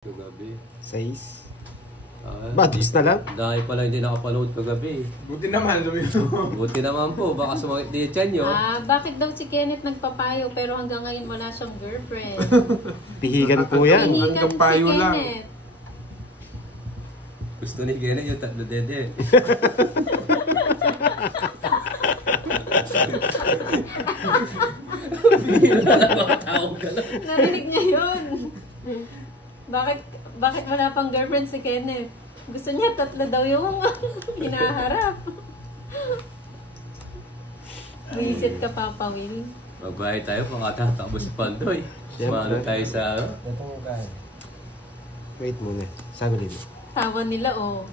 Kagabi. 6. Batis na lang? Dahil pala hindi nakapanood kagabi. Buti naman, Buti naman po, baka sumakit din yan nyo. Bakit daw si Kenneth nagpapayo pero hanggang ngayon wala siyang girlfriend? Pihigan po yan. Pihigan Hanggang payo si lang. Kenneth. Gusto ni Kenneth yung tatlo dede. Narinig niya yun. Bakit wala pang girlfriend si Kenneth? Gusto niya tatlo daw yung hinaharap. Visit ka, Papa Will. Magbayad tayo kung katatapos si Pandoy. Sumalo tayo sa... Wait muna. Sabi mo. Tawa nila, oh.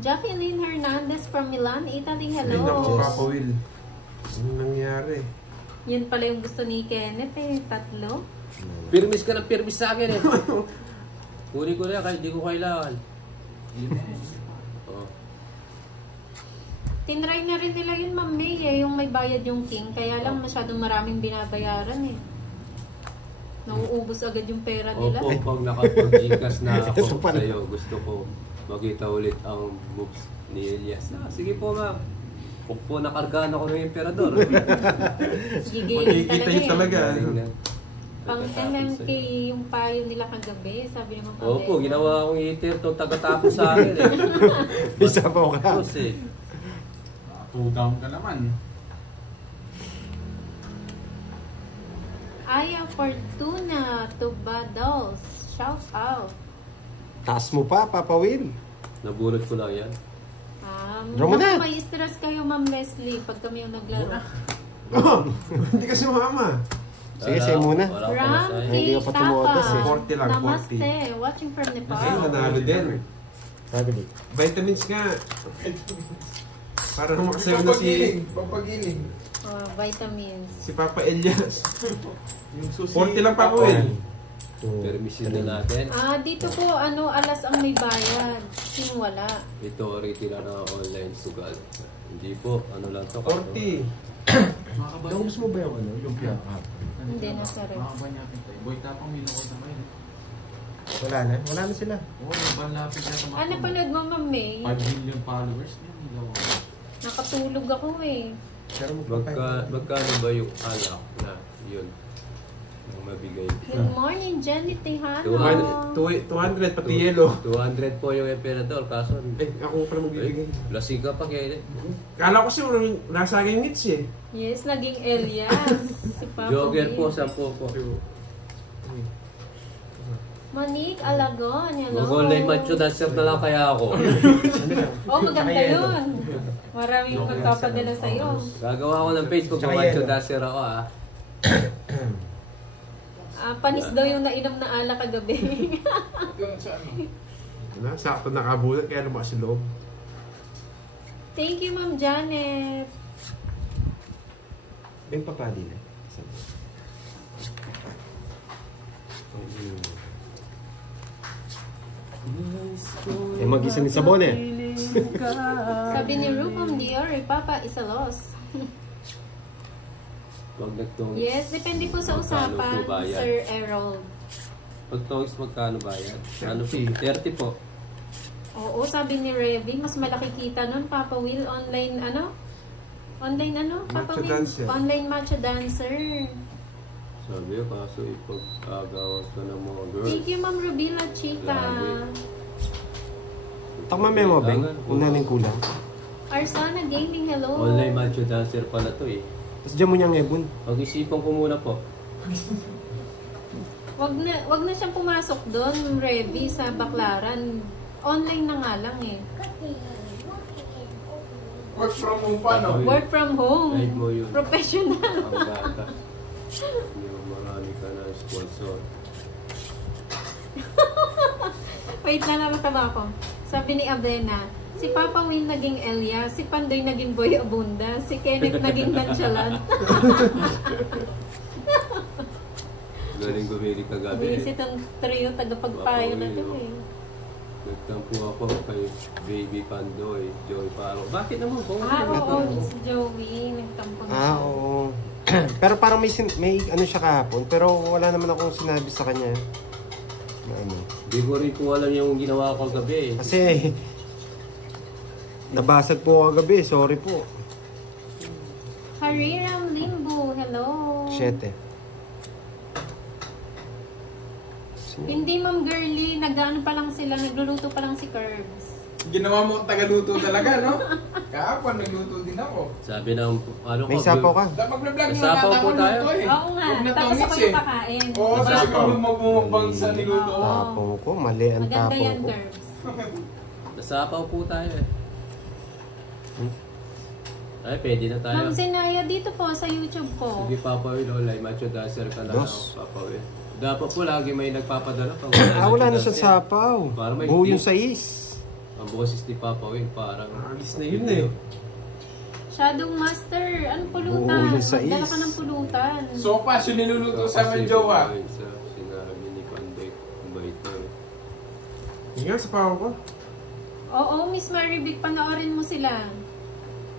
Jacqueline Hernandez from Milan, Italy. Ay, naku, Hello. Papa Will. Anong nangyari? Yan pala yung gusto ni Kenneth eh. Tatlo. Pirmis ka ng pirmis sa akin eh. Huli ko na, hindi ko kailangan. Oh. Tinry na rin nila yun, Ma'am May, eh, yung may bayad yung king. Kaya lang masyadong maraming binabayaran eh. Nauubos agad yung pera nila. Opo, pag nakapag-Gcash na Ito ako pala. sa'yo, gusto ko makita ulit ang moves ni Elias. Sige po, ma'am. Po, nakargaan ako ng emperador. Gigilin Makikita yun talaga. Pang LMK yung payo nila kagabi, sabi naman pang Opo, ginawa akong eater to taga-tapos sa akin eh. Isa po ka. Tapos eh. 2 down ka naman. Aya Fortuna to Badals. Shout out. Taas mo pa, Papa Will. Nabulot ko lang yan. Draw mo na. May stress kayo, Ma'am Leslie, pag kami yung naglaro. Oh, hindi kasi mama. Sige, sa'yo muna. Wala akong Ram masaya. Hindi ka pa tumuodas eh. 40 lang, 40. Namaste. Watching from Nepal. Ay, nanalo din. Sabi mo. Vitamins nga. Para makasayo na si Pampagiling. Vitamins. si Papa Elias. Yung susi. 40 lang, Papa Will. Permisin na natin. Dito po, alas ang may bayad. Sing wala. Ito, original na online sugal. Hindi po, ano lang to. 40. Naubos mo ba yung yung piyaka? Hindi, nasa rin. Makakabanya kita. Boy, tapang minakot na kayo. Wala na. Wala na sila. Oo, nabanlapit na sa mga. Panood mo, Ma'am May? 5 million followers niya. Hilaw ako. Nakatulog ako eh. Pero Magkano ba yung alak na yun? Ang mabigay. Good morning, Jenny Tejano. 200 pati yelo. 200 po yung emperador, kaso... Ako pala magbibigay. Lasing ka pa kaya. Kala ko kasi nasa akin ngits eh. Yes, naging Elias. Si Papa Jogger Will. po, 10 po. Monique Alagon, hello. Mag-online macho dancer na lang kaya ako. Oh, maganda yun. Marami yung magpapadala sa'yo. Gagawa ko ng Facebook kung macho dancer ako ah. Panis daw yung nainom na ala kagabi. Sakto nakabulat kaya lumakas sa loob. Thank you, Ma'am Janet. Yung papa din eh. Eh, mag-isa ni Sabon eh. Sabi ni Rupam Dior, Papa is a loss. Pag nagtongis, Yes, depende po sa magkano usapan, po bayad? Sir Errol. Pag tongis, magkano ba yan? Ano po? 30 po. Oo, sabi ni Revy, mas malaki kita nun, Papa Will, online Papa Matcha Will, dancer. online matcha dancer. Sabi ko, kaso ipag-agawan ka ng mga girls. Thank you, Ma'am Rubila Chica. Takma memo, Beng. Kung namin kulang. Arsana Gaming, hello. Online macho dancer pala to eh. Tapos dyan mo niyang ebon. Pag-isipan ko muna po. Wag na siyang pumasok doon, Revy, sa Baklaran. Online na nga lang eh. Work from home pa, no? Work from home. Live mo yun. Professional. Ang gata. Hindi mo marami ka na sponsor. Wait na namataba ako. Sabi ni Abena, si Papa Will naging Elias, si Pandoy naging Boy Abunda, si Kenneth naging Nonchalant. Galing gumili kagabi. Visit ang trio tagapagpayo na to eh. Nagtampo ako kay Baby Pandoy, Joy Paro. Bakit naman po? Oo, si Joey, nagtampo na siya. Oo. Pero parang may ano siya kahapon. Pero wala naman akong sinabi sa kanya. Ano. Hindi ko rin po alam yung ginawa ko gabi. Kasi, nabasag po kagabi. Sorry po. Hariram Limbo, hello. 7. Hindi Ma'am Girly, nag-ano pa lang sila, nagluluto pa lang si Curbs. Ginawa mo tagaluto talaga, no? Kahapon, nagluto din ako. Sabi ng ano ko. May sapaw ka. Mag-vlog mo Sapaw na po ako tayo. luto eh. Oo nga, Huwag na tapos ako tongits yung kakain. Oo, Sapaw. kasi kami magmumukbang sa niluto ko. Oo. Tapong ko. Mali ang Maganda tapong yan, ko. Curbs. Nasapaw po tayo eh. Ay, pwede na tayo. Ma'am Zenaya, dito po sa YouTube ko. Sige, Papa Will, Olay, Macho Dasher ka na Dos. lang, Papa Will. Dapat po lagi may nagpapadala pa. Wala na sa sapaw. Para may Buo tip. yung sais. Ang boses ni Papa Will, parang... Alis na yun eh. Shadow Master, anong Oo, pulutan? yung sais. Magdala ka ng pulutan. Sopas yung niluluto sa amin, jowa. Sinabi ni Panday, ang bait na eh. Yun nga, sa pawa ko. Oo, Miss Marivic, panoorin mo sila.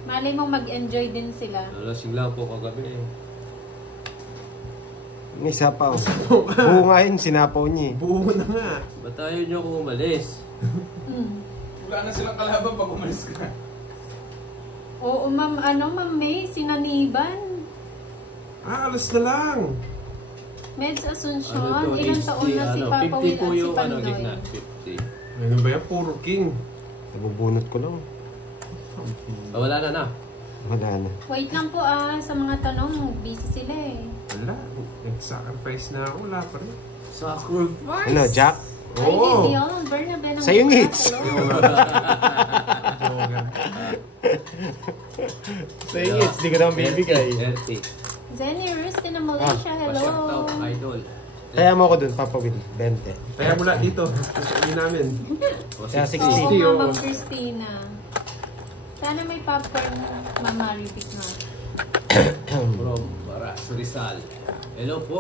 Malay mo mag-enjoy din sila. Nalasing lang po kagabi eh. May sapaw. Buo nga yun, sinapaw niya eh. Buo na nga. Ba't ayaw niyo kung umalis? Wala na silang kalaban pag umalis ka. Oo, Ma'am May, sinaniban. Alas na lang. Meds Asuncion, Ano to, ilang taon na si Papa 50 Will po at si yung ano, Pandoy? gitna, 50. Ano ba yan? Puro king. Nabubunot ko lang. Wala na. Wala na. Wait lang po sa mga tanong, busy sila eh. Wala. Nag-sacrifice na ako. Wala pa rin. Sacrifice! Ano, Jack? Ay, Oo. Dion, Bernabe ng Sa'yo, Mura, Nits. hello. Sa ingits, di ko na bibigay. 30. Zenny Rusty ng Malaysia, hello. Pa-shoutout, idol. Kaya mo ako dun, Papa Will. 20. Kaya mula dito. Sa inyo namin. O, Kaya 60. 60. Oo, oo. Ma'am Christina. Sana may popcorn, Mama Ripic na. From Baras, Rizal. Hello po.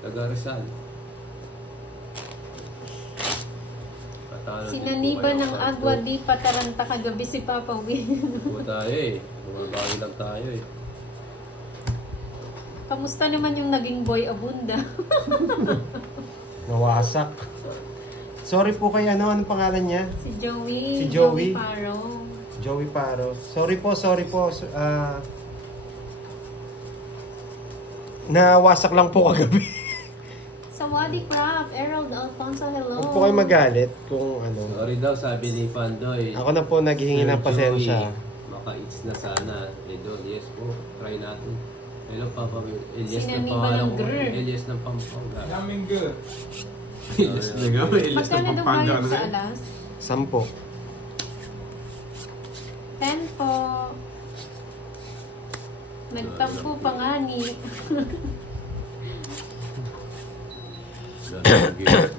Taga Rizal. Patalo din Sinaniba po kayo, ng Panto. agwa di pataranta kagabi si Papa Will. Po tayo eh. Bumabawi lang tayo eh. Kamusta naman yung naging boy abunda? Nawasak. Sorry po kay anong pangalan niya? Si Joey. Si Joey. Paro. Joey Paro. Sorry po. Nawasak lang po kagabi. Sa Wadi Craft, Errol Alfonso, hello. Huwag po kayo magalit kung ano. Sorry daw, sabi ni Pandoy. Ako na po naghihingi ng pasensya. Maka-eats na sana. Idol, yes po. Try natin. Hello, Papa Will. Elias ng Sinaniba pangalan ng ko. girl. Elias ng Pampanga. Daming good. Ilas na nga. Ilas na Magkano daw pampanga bayad na sa rin. alas? 10. 10 po. Nagtampo pa nga ni. Dami ng gear.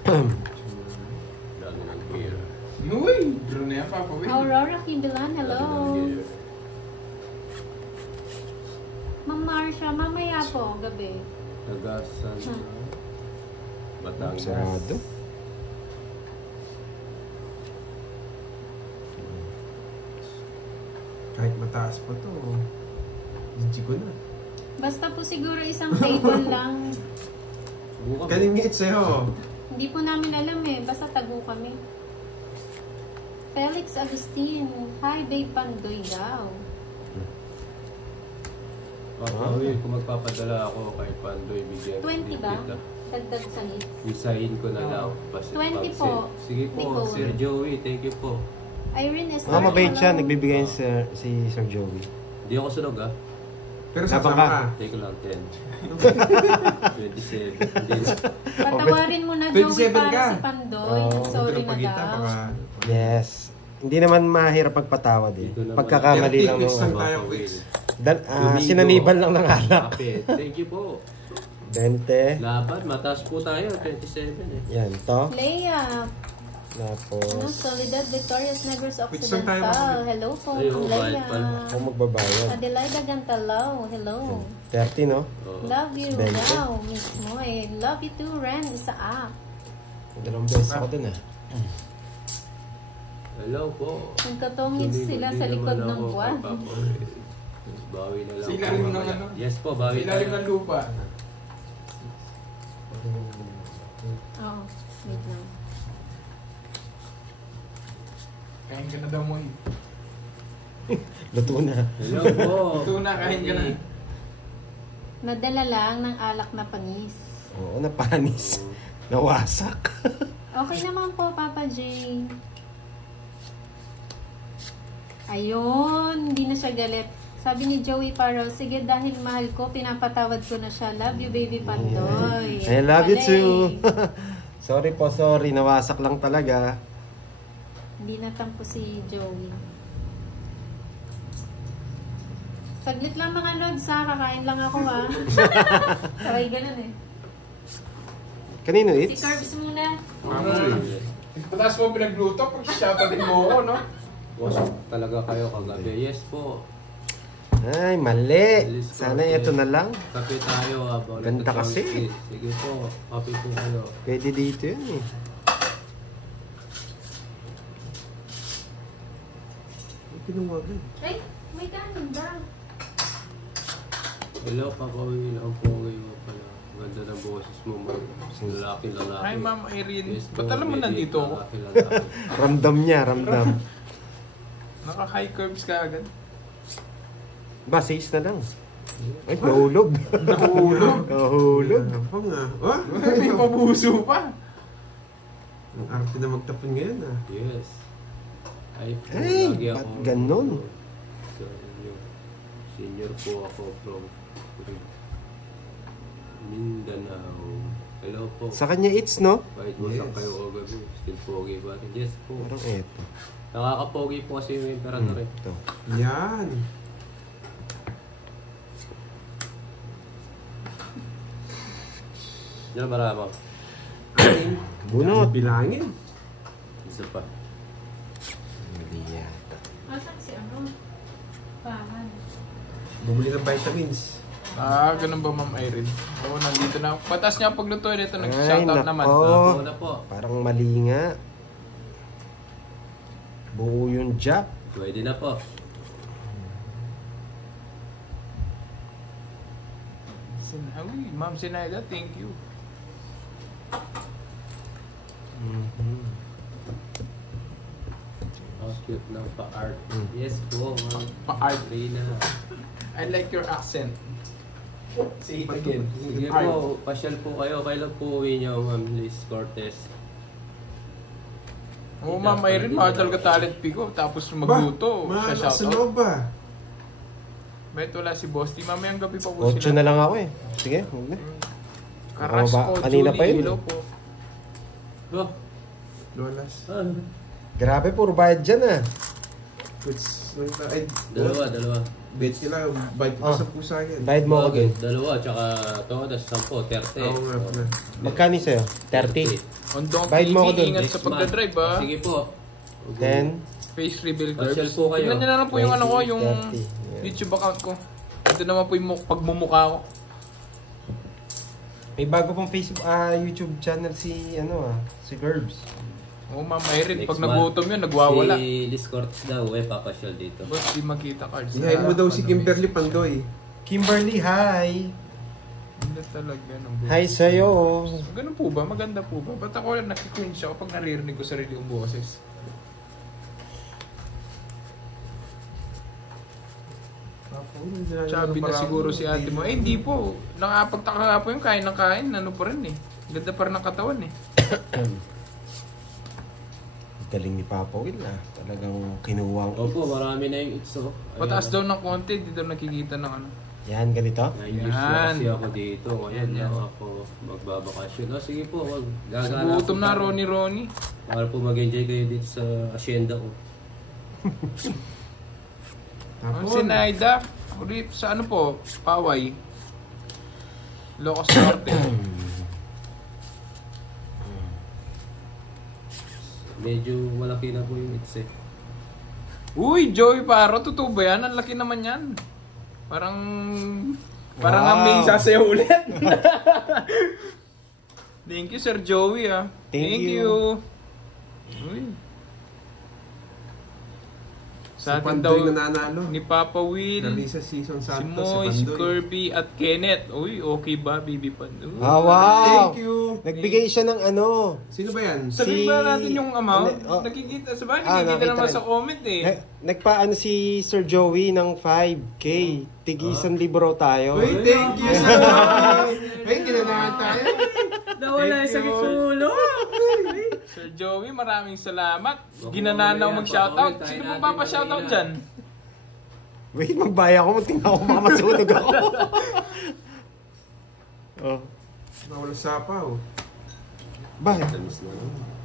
Dami ng gear. Nuy! Bro na yan, Papa Will. Aurora Kibilan, hello. Dami ng gear. Ma'am Marsha, mamaya po, gabi. Taga San... Batangas. Sarado. Kahit mataas pa to. Hindi ko na. Basta po siguro isang table lang. Subukan mo. Kalingit sa'yo. Hindi po namin alam eh. Basta tago kami. Felix Agustin. Hi, babe Pandoy daw. Papa Will, kung magpapadala ako kay Pandoy, bigyan 20 ba? kita. Dagdag sa list. Isahin ko na lang. 20 po. Sige po, Nicole. Sir Joey. Thank you po. Irene Estrada, Mabait siya. hello. Nagbibigay si Sir Joey. Hindi ako sunog ah. Pero Laban sasama ka. ka. Take lang 10. 27. Hindi na. Patawarin mo na, Joey, 27 para ka. si Pandoy. Oo. Sorry na Pagkita, daw. baka... Yes. Hindi naman mahirap magpatawad eh. Dito naman. Pagkakamali lang Quick, quick, nung... tayo, Papa quick. Will. Sinaniban lang ng alak. Kapit. Thank you po. 20. Laban, mataas po tayo. 27 eh. Yan to. Leia, Tapos... Solidad Victorious Negros Which song tayo, Occidental. Ma'am? Hello po, Ay, oh, Leia. bayad pala. Ako magbabayad. Adelaida Gantalao, hello. 30 no? Oo. Love you, 20. wow, Miss Moy. Love you too, Ren, sa app. Dalawang beses ako dun ah. Hello po. Nagkatongits sila sa likod Naman ng ako buwan. kay Papa Will. Bawi na lang. Sa ilalim po ng mamaya. ano? Yes po, bawi Ilalim tayo. ng lupa. Oo. Wait lang. Kain ka na daw mo. Luto na. Hello po. Ito na, kain ka na. Nadala lang ng alak na panis. Oo, napanis. Nawasak. Okay naman po, Papa J. Ayun, hindi na siya galit. Sabi ni Joey Paro, sige dahil mahal ko, pinapatawad ko na siya. Love you, baby Pandoy. I love you Galing. too. Sorry po, sorry. Nawasak lang talaga. Hindi natampo si Joey. Saglit lang mga lods ha, kakain lang ako ha. Sabay ganun eh. Kanino Si it's? Curbs muna. Pataas mo pinagluto, pag-shoutin mo ako, no? Wasok talaga kayo kagabi. Yes po. Ay, mali. Sana ito na lang. Kape tayo habang Ganda kasi. nagtatransmit. Sige po, kape po kayo. Pwede dito yun eh. Ay, pinawagan. Ay, may kanin ba? Hello, Papa-Will. Ang pogi mo pala. Ganda ng boses mo, man. Lalaki. Hi, Ma'am Irene. Yes Ba't po, alam mo baby, nandito ako? lalaki. Ramdam niya, ramdam. Naka-high curves ka agad. Ba, 6 na lang. Ay, nahulog. Nahulog. Nahulog. Tapang ah. Oh? May pabuso pa. Ang arte na magtapon ngayon ah. Yes. Ay, po, Ay, lagi ba't ako- ganon? So, senior po ako from Mindanao. Hello po. Sa kanya it's, no? Kahit wasak Yes. kayo kagabi, still pogi ba? Yes po. Parang eto. Nakakapogi po kasi yung emperador eh. Ito. Yan. Yan marama. Ay, Bunot. bilangin. Isa pa. Mali yata. Asan si ano? Pahan. Bumili ng vitamins. Ah, ganun ba, Ma'am Irene? Oo, nandito na. Patas niya pagluto dito. Ay, Nag-shoutout naman. nako. Ako na po. Parang mali nga. Buo yung jack. Pwede na po. Uy, Ma'am Sinaida, thank you. Ang cute ng pa-art. Yes po, ma'am. Pa-art. Rina. I like your accent. Say it again. Sige Art. po, pasyal po kayo. Kailan po uwi niyo, Ma'am Liz Cortez? Oo, Ma'am Irene, mahal talaga talent pico. Tapos magluto. Ba, Sa sa shoutout. loob ba? Bet wala si Boss. Di mamayang gabi pa po 8 sila. na lang ako eh. Sige, huwag na. Carrasco, Kanina Julie, pa yun. hello po. Oh, Lolas. Grabe, puro bayad dyan ah. Goods. Ay, dalawa. bet sila. Bite ko Ah. sa pusa yan. Bayad mo ako Okay, din. dalawa, tsaka todas, 10, 30. Oo nga pala. Magkano sa'yo? 30. On Dong Bayad mo ako TV, dun. ingat Next sa pagdadrive month. ha. Sige po. 10. Face reveal Pasyal curves. po kayo. Tignan nyo na lang po yung ano ko, 20, yung 30. Yeah. YouTube account ko. Ito naman po yung pagmumukha ko. May bago pang Facebook, YouTube channel si, si Gerbs. Oo, Ma'am Irene, Next pag nagutom yun, nagwawala. Si Liz Cortez daw, papasyal dito. Boss, di makita cards. Ihayin mo daw si Kimberly Pandoy. Kimberly, hi! Hindi talaga. No, Hi sa'yo. Ganun po ba? Maganda po ba? Ba't ako nakikringe ako pag naririnig ko sarili kong boses? Chubby na siguro si ate mo. Eh, hindi po. Nakapagtaka nga po yung kain ng kain. Ano pa rin eh. Ganda pa rin ng katawan eh. Galing ni Papa Will ah. Talagang kinuwang. Opo, marami na yung itso. Pataas daw ng konti. Di daw nakikita ng ano. Yan, ganito. 9 years na Yan. kasi ako dito. Ngayon Yan. lang ako magbabakasyon. Sige po, Sa gagana gutom na, Ronnie. Para po mag-enjoy kayo dito sa asyenda ko. Ang Sinaida. Ulit sa ano po? Paway. Locos Norte. Medyo malaki na po yung itse. Uy, Joey Paro. Totoo ba yan? Ang laki naman yan. Parang Wow. may sasayaw ulit. Thank you, Sir Joey ah. Thank you. Uy. Sa atin Pandoy daw na nanalo. ni Papa Will, Larissa Season si Santos, Moy, si Pandoy. Kirby at Kenneth. Uy, okay ba, Bibi Pandoy? Wow! Thank you. Nagbigay siya ng ano. Sino ba yan? Sabihin ba natin yung amount? Oh. Nakikita, sabay, Ah, nakikita nakita naman rin. sa comment eh. Nagpaano si Sir Joey ng 5K. Tig-1,000 libro tayo. Uy, thank you, sir. Ay, ginanahan tayo. Nawala yung sakit sa ulo. Sir Joey, maraming salamat. Ginananaw mag-shoutout. Sino pong papa-shoutout dyan? Wait, magbaya ako. Tingnan ko baka masunog ako. Oh. Nawala sapaw. Bakit?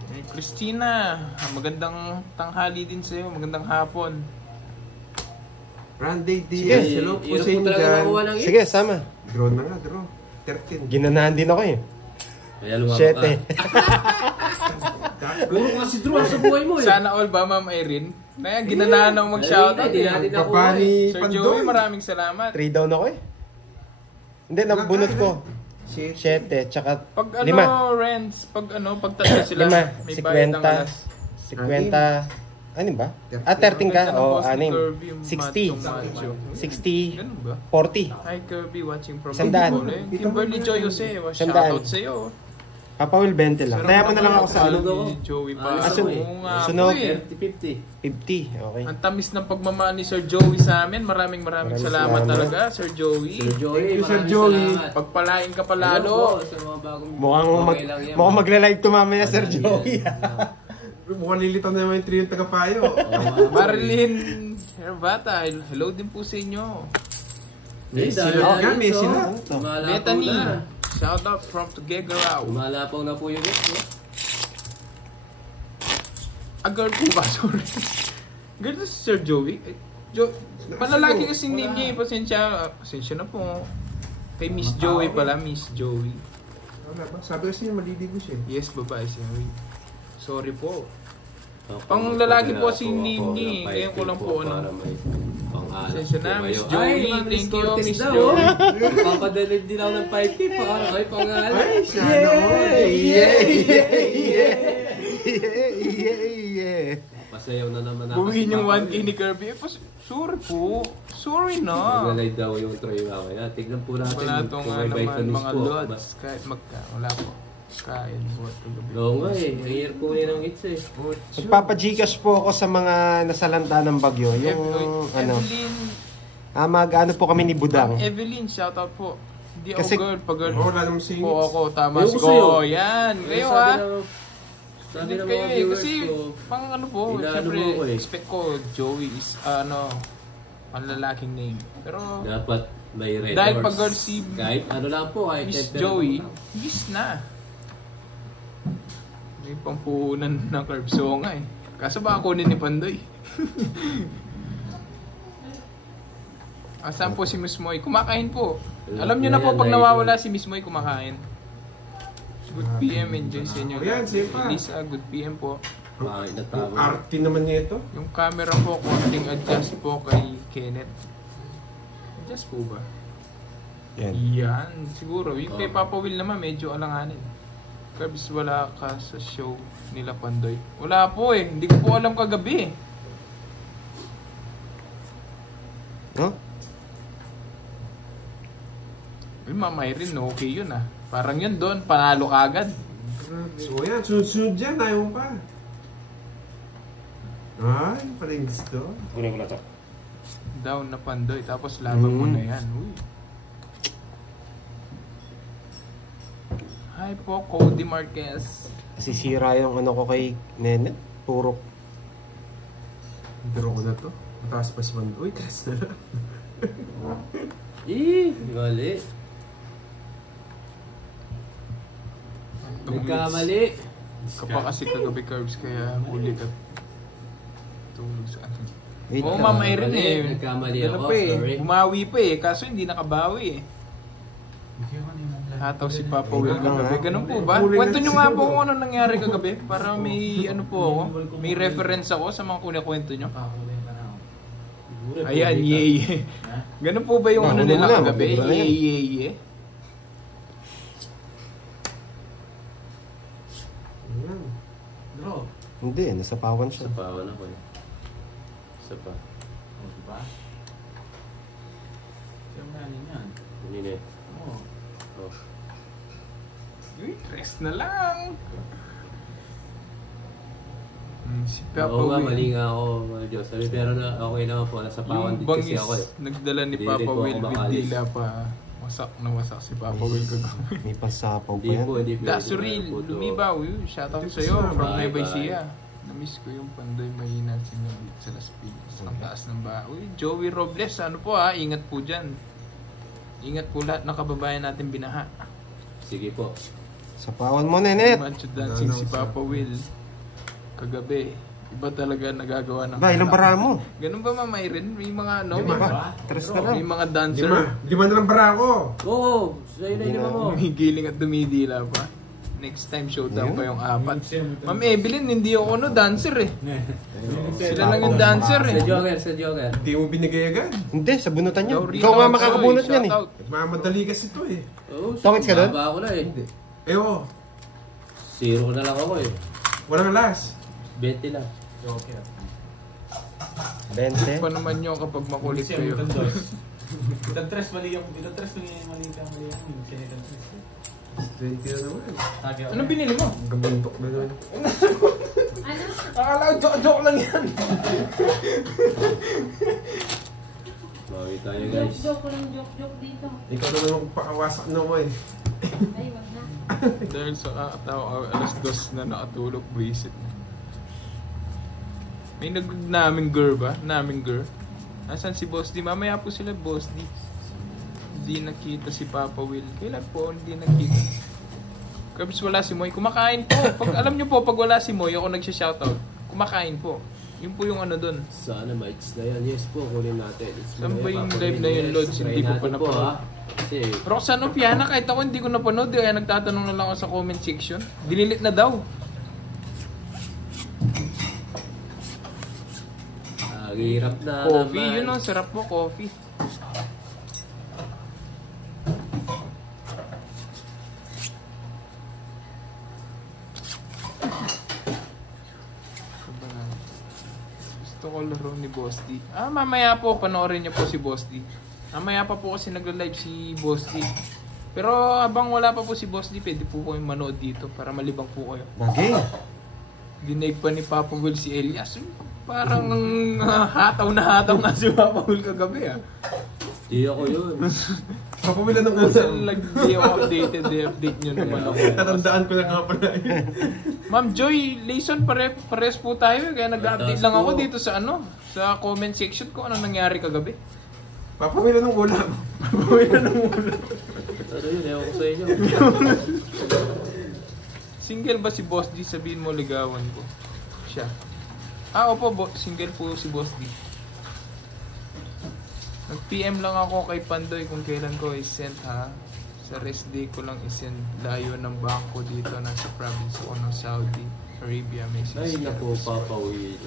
Eh, Christina, magandang tanghali din sa'yo. Magandang hapon. Randy Sige. Diaz. Hello po Hirap sa po inyo talaga dyan. makuha ng Sige, sama. Draw na nga, draw. 13. Ginanahan din ako eh. Kaya lumabas 7. Puro ka si Drew sa buhay mo eh. Sana all ba, Ma'am Irene? Kaya ginananaw mag-shoutout Hindi eh. natin Papa nakuha ni eh. Sir Pandoy. Joey, maraming salamat. 3 down ako eh. Hindi, nabunot ko. Shit. 7, tsaka Pag 5. pag tatlo sila, 5, may bayad ng alas. 50. Ano ba? 13 ka? Ganda ng O, boss ni 6. Kirby, yung 60. macho. 60. Ganun ba? 40. Hi Kirby, watching from Sandaan. Bicol. Kimberly Joy Jose, Sandaan. shoutout sa'yo. Papa Will 20 lang. Kaya mo na lang ako sa ano. Ni Joey pa. Ah, Oo nga sunog. po eh. 50-50. 50. Okay. Ang tamis ng pagmamahal ni Sir Joey sa amin. Maraming Maraming salamat salamat. talaga, Sir Joey. Sir Joey, Thank you, Sir maraming Joey. salamat. Pagpalain ka Hello palalo. po sa mga bagong okay lang yan. Mukhang magla-live to mamaya, Sir Yan. Joey. Mukhang lilitaw na naman yung trio ng tagapayo. Marilyn Herbata, hello din po sa inyo. Eh, Sila dahil nga, may so, sila. lumalapaw Bethany, na. shoutout from Tuguegarao. Lumalapaw na po yung hit, no? A girl po ba? Sorry. Girl to si Sir Joey? Panlalaki kasi name niya eh. Pasensya na po. Kay Miss Joey pala, Miss Joey. Wala ba? Sabi kasi niya maliligo siya. Yes, babae siya. Sorry po. Ako, Pang lalaki po si ako, Nini. ako, Ngayon ko lang po, ano. para may pang-alas Pasensya na, po Miss kayo. Joey. Ay, Ma'am Thank you, Cortez Miss daw, Joey. oh. Papadalid din ako ng 5K para ay pang-alas. Ay, sana all. Yeah! Pasayaw na naman ako. Buhin yung Papa 1K ni Kirby. Sorry po. Sorry na. Magla-live daw yung Troy mamaya. Tignan po natin Wala to kung nga may naman vitamins mga po. lods. Kahit wala po. Kain po. Oo nga eh. Ang hirap po yun ang hits eh. Magpapa-Gcash po ako sa mga nasalanta ng bagyo. Yung ano, Evelyn. mag-ano po kami ni Budang. Evelyn, shoutout po. Hindi ako Kasi- girl. Pag girl Oh, wala naman singits. po ako. Tama Ayoko si sa'yo. ko. Yan. Kayo Sabi ah. Sabi Hindi ng kayo mga eh. viewers Kasi ko, pang ano po. inaano Siyempre, mo ako eh. expect ko Joey is panlalaking name. Pero dapat may red Dahil horse. pag girl si kahit ano lang po, kahit Miss temper Joey, lang. gis na. May pampuhunan ng curve so nga eh. Kaso baka kunin ni Pandoy. Asan po si Miss Moy? Kumakain po. Alam niyo na po pag nawawala si Miss Moy, kumakain. Good PM, enjoy sa inyo. Ayan, safe pa. Lisa, good PM po. Pangit na Yung tama. arty naman niya ito. Yung camera po, konting adjust po kay Kenneth. Adjust po ba? Yan. Yan, siguro. Yung kay Papa Will naman, medyo alanganin. Curbs, wala ka sa show nila Pandoy. Wala po eh. Hindi ko po alam kagabi eh. No? Ma'am Irene, okay yun ah. Parang yun doon, panalo ka agad. So yan, sunod-sunod dyan. Ayaw mo pa. Ay, pala yung gusto. Kunin ko na to. Down na Pandoy, tapos laban mo na yan. Uy. Hi po, Cody Marquez. Sisira yung ano ko kay Nene. Puro. Draw ko na to. Mataas pa si Mando. Uy, taas na lang. Mali. Nagkamali. Ka pa kasi kagabi Curbs, kaya huli ka tulog sa ano. Wait Oo, lang. Ma'am Irene eh. Nagkamali Dala ako, pa eh. sorry. Bumawi pa eh, kaso hindi nakabawi eh. Hataw si Papa Will kagabi. Ganun po ba? Huli na Kwento nyo si nga Sir. po kung ano nangyari kagabi. Para may ano po ako. May reference ako sa mga kwento nyo. Ayan, yay. Ganun po ba yung ano Ano nila lang, kagabi? magdala yan. Yay. Ayan. Hindi, nasa pawan siya. Sa pawan ako eh. Isa pa. O, diba? Siyang nanin yan. Hindi na eh. Oo. Oh. Uy, rest na lang. Si Papa Oo nga, Will. mali nga ako, mga Diyos. Sabi, pero na, okay naman po. Nasa pawan Yung din kasi bangis, ako eh. nagdala ni Hindi Papa rin po Will ako with makalis. dila pa. Wasak na wasak si Papa Will kagabi. May pasapaw pa Hindi yan. po, hindi po. Dasuril, lumibaw. Shoutout sa'yo from Bye, Nueva bye. Ecija. Na-miss ko yung Pandoy Mahina sinabit sa Las Piñas. Ang taas ng ba. Uy, Joey Robles, ano po ha? Ingat po dyan. Ingat po lahat ng kababayan natin binaha. Sige po. Sapawan mo, Nenet. Macho dancing si Papa Will. Kagabi. Iba talaga nagagawa ng... Ba, ilang bara mo? Ganun ba Ma'am Irene? May mga ano? Lima May, ba? Tres na lang. may mga dancer. Lima na lang bara ako. Oo, sa'yo na Hindi yun na. mo. Humigiling at dumidila pa. Next time showdown pa yung apat. Ma'am Evelyn, hindi ako dancer eh. Sila lang yung dancer eh. Sa Joker. Hindi mo binigay agad. Hindi, sa bunutan yun. Gauri Ikaw nga Tawagsoy, makakabunot yan eh. shoutout. Nagmamadali kasi ito eh. Oo, Tongits ka doon? baba ako na eh. Ewo, Zero na lang ako eh. walang last. 20 lang. Okay. 20. Pa naman nyo kapag makulit kayo. Itang tres mali yung mali ka. 20 na naman. Anong binili mo? Gabuntok na naman. Ano? Akala ko joke lang yan. Bawi tayo guys. Joke ko lang, joke dito. Ikaw naman magpakawasak na mo eh. Ay, wag na. Dahil sa kakatawa, alas 2 na nakatulog, visit. May naming girl ba? Naming girl. Nasaan si Boss D? Mamaya po sila Boss D. Hindi nakita si Papa Will. Kailan po hindi nakita? Kabis wala si Moy. Kumakain po. Pag, alam nyo po, pag wala si Moy, ako nagsha-shoutout. Kumakain po. Yun po yung ano dun. Sana mics na yan. Yes po, kunin natin. Saan ba yung live na yun, Lods? Hindi ko pa napanood. Kasi, Roxanne Opiana, kahit ako hindi ko napanood. Kaya nagtatanong na lang ako sa comment section. Dinilit na daw. hirap na Coffee, naman. yun ang sarap po, coffee. Gusto ko laro ni Boss D. Mamaya po, panoorin niyo po si Boss D. Mamaya pa po kasi nagla-live si Boss D. Pero habang wala pa po si Boss D, pwede po kayong manood dito para malibang po kayo. Bagay. Dinaig pa ni Papa Will si Elias. Parang hataw na hataw nga si Papa Will kagabi ah. Di ako yun. Papamila ng Kasi usap. di ako updated, i-update nyo naman ako. Tatandaan ko lang nga pala yun. Ma'am Joy, Layson, pares po tayo. Kaya nag-update lang ako po. dito sa sa comment section ko ano nangyari kagabi. Papamila ng ulam. Ano yun, ewan ko sa inyo. Single ba si Boss D? Sabihin mo ligawan ko. Siya. Opo, single po si Boss D. Nag-PM lang ako kay Pandoy kung kailan ko i-send ha. Sa rest day ko lang i-send layo ng bangko dito. Nasa province ako ng Saudi Arabia. May Ay, sister. naku, Papa Will.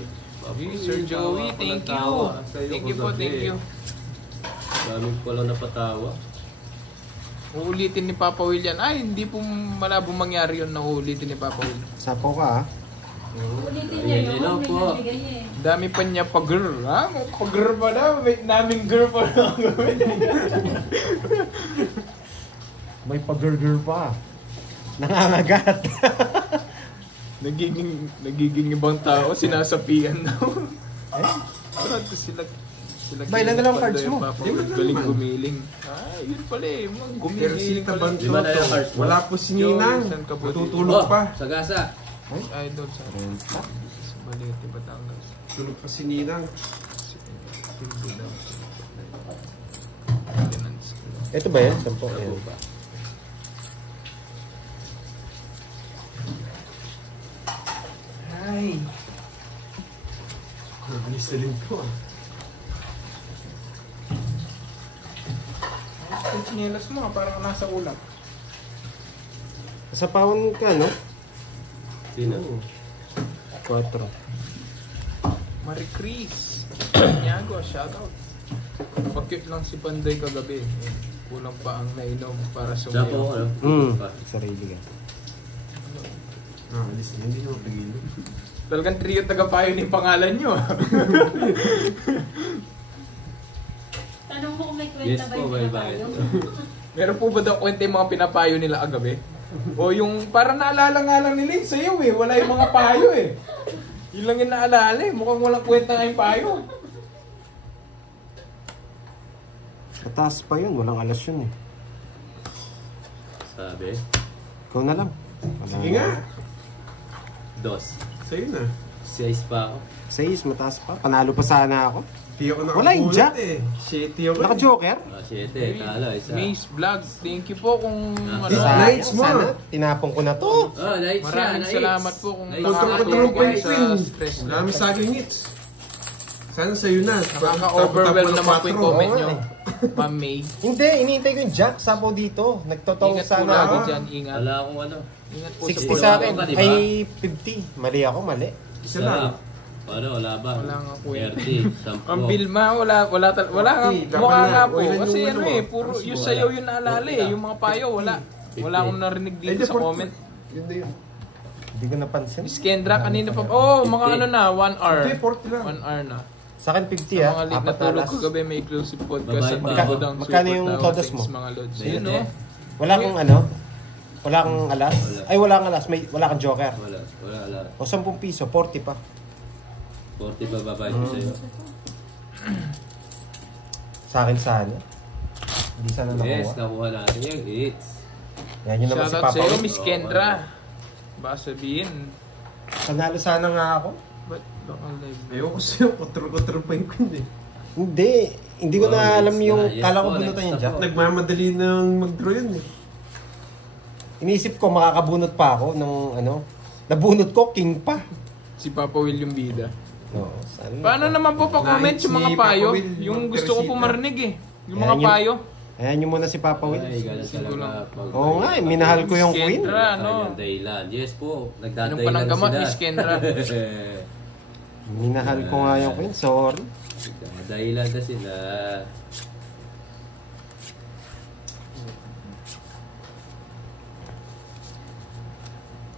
Hey, Sir Joey, thank you. Thank you po, thank you. Dami ko lang napatawa. Uulitin ni Papa Will yan. Ay, hindi po malabong mangyari yun na uulitin ni Papa Will. Sapaw ka ah. Ulitin niya Ayan, yun. po. May nabigay niya eh. Dami pa niya pag-girl, ha? Pag-girl pa daw. May naming girl pa daw ang gawin. May pag-girl pa. Nangangagat. nagiging ibang tao, sinasapian daw. Pero ito sila Ba, ilan na lang cards mo? Papa Will, galing gumiling. Yun pala eh. Mga gumiling Persita pala. Banto. Lima na yung cards mo. Wala po si Ninang. Saan ka ba dito? Natutulog pa. Sagasa. Idol sa Balete, Batangas. Tulog pa si Ninang. Silbo daw. Maintenance. Ito ba yan? Sampo. Ayan. Ako pa. Ay. Mabilis na din po ah. Ang chinelas mo, parang nasa ulam. Sapawan ka, no? Sino? 4. Marie Chris. Nyago, shoutout. Pag-cute lang si Panday kagabi. Kulang pa ang nainom para Dapo ako, sumayaw. ano? Pa. Sarili ka. Alis na, hindi na mapagilin. Talagang trio tagapayo ni pangalan nyo. Tanong mo kung may kwenta Yes ba po, yung bye-bye. pinapayo? Meron po ba daw kwenta yung mga pinapayo nila agabi? O yung parang naalala nga lang nila yung sayo eh. Wala yung mga payo eh. Yun lang yung naalala eh. Mukhang walang kwenta nga yung payo. Mataas pa yun, walang alas yun eh. Sabi. Ikaw na lang. Wala Sige na. nga. Dos. Sa'yo na. 6 pa ako. 6, mataas pa. Panalo pa sana ako. Di ako Wala yung jack. eh. Shitty ako. Naka-joker? 7. Talo, isa. Maze Vlog, thank you po kung ano. Sa- Nights mo. Sana, tinapong ko na to. Oh, nice siya. Maraming Nice. salamat po kung Nice. nakakatulong kayo sa Queen. stress nyo. Marami sa akin hits. Sana sa'yo na. Nakaka-overwhelm naman po yung comment Oo nyo. nga Ma'am May. Hindi, iniintay ko yung jack. Sabaw dito. Nagtotong Ingat po sana lagi ako. dyan, ingat. Wala akong ano. Ingat po 60 sa sa akin. Diba? Ay, 50. Mali ako, mali. Isa lang. Ano, wala ba? Wala nga po yan. 30. 10. Ang Bilma, wala nga, Okay, dapat mukha na. nga po. Wala Kasi yung ano ano eh, mo. puro Tapos yung wala. sayaw yung naalala eh. Yung mga payo, wala. Wala akong narinig dito sa comment. Yun na yun. Hindi ko napansin. Miss Kendra, kanina pa. Oh, mga ano na, 1 hour. Hindi, 40 lang. 1 hour na. Sa akin, 50 Sa ah. mga late na Apat na tulog alas. ko gabi, may exclusive podcast sa Bye-bye, Pagkakod bye. ang Magkano Super yung Tao. todos Thanks, mo? mga lods. Ayun, Yun no? Wala kang ano? Wala kang alas? Wala. Ay, wala kang alas. Wala kang joker. Wala. O 10 piso, 40 pa. 40 pa babayad ko sa'yo. Sa akin sana. Hindi sana Yes, nakuha. nakuha natin yung hits. Yan yun naman si Shoutout Papa. sa'yo, Will. Miss Kendra. Baka sabihin, Panalo sana nga ako. ba't baka live? Ayoko sa'yo. Kutro-kutro pa yung queen eh. Hindi ko na alam next yung na. Yes kala ko po, bunutan next yung na jack. po. Nagmamadali ng mag-draw yun eh. Iniisip ko makakabunot pa ako ng ano. Nabunot ko, king pa. Si Papa Will yung bida. Oo, sana. Paano naman po pa-comment Night yung mga si Papa payo? Will, Yung yung gusto ko po Teresita. marinig eh. Yung Ayan mga yun. payo. Ayan nyo muna si Papa Will. Ay, ganun Siguro talaga. lang. Oo nga, minahal ko yung Miss queen. Kendra, ano? Kanyang dahilan. Yes po, Inom pa nagdadahilan ng gamot, sila. Miss Kendra. Minahal ko nga yung queen. Sorry. Nagdadahilan na sila.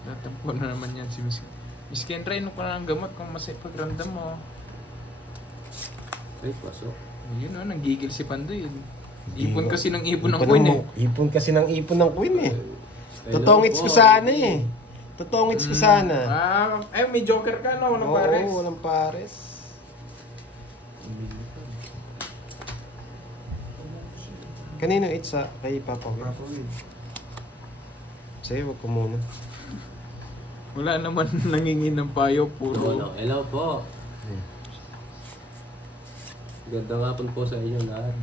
Tatampo na naman yan si Miss Kendra, inom pa ng gamot kung masay pagramdam mo. Ay, pasok. Yun o, nanggigil si Pandoy. Ipon Hindi kasi ko- ng ipon ng queen eh. Ipon kasi ng ipon ng queen eh. Hello Totongits po. ko sana eh. Totongits ko sana. Ay, may joker ka no? Walang Oo, pares. walang pares. Kanino it's kay Papa Will? Papa Will. Sa'yo, wag ko muna. Wala naman nangingin ng payo, Hello, puro. hello po. Gandang hapon po sa inyo lahat.